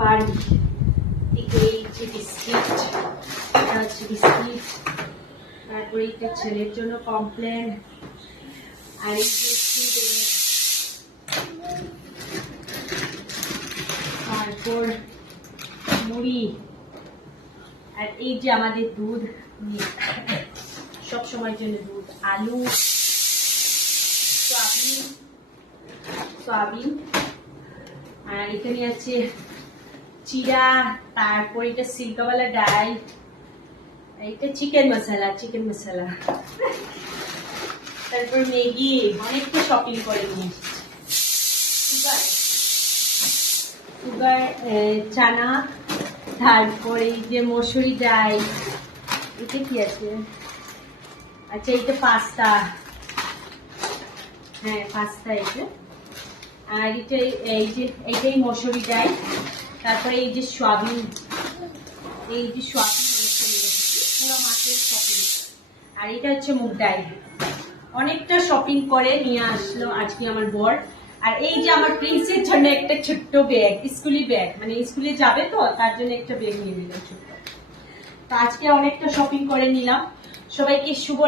পারি। এই যে বিস্কিট, এটা হচ্ছে বিস্কিট, তারপরে এটা ছেলের জন্য কমপ্লেন, আর এই যে তারপর মুড়ি, আর এই যে আমাদের দুধ, সব সময়ের জন্য দুধ, আলু, সয়াবিন, আর এখানে আছে চিরা, তারপর এটা সিল্কাওয়ালা ডাল, এটা চিকেন মশলা, তারপর ম্যাগি, অনেকটা শপিং করে নিয়ে সুগার, চানা, তারপরে এই যে মসুরি ডাল, এটা কি আছে, আচ্ছা এটা পাস্তা, হ্যাঁ পাস্তা এটা, আর এটা এই যে এইটাই মসুরি ডাল, তারপরে এই যে সয়াবিন, অনেকটা নিয়ে এসেছি, পুরো মাছের শপিং, আর এটা হচ্ছে মুগ ডাল। অনেকটা শপিং করে নিয়ে আসলো আজকে আমার বর। আর এই যে আমার প্রিন্সের জন্য একটা ছোট্ট ব্যাগ, স্কুলি ব্যাগ, মানে স্কুলে যাবে তো তার জন্য একটা ব্যাগ নিয়ে নিলাম ছোট্ট। তো আজকে অনেকটা শপিং করে নিলাম। সবাইকে শুভ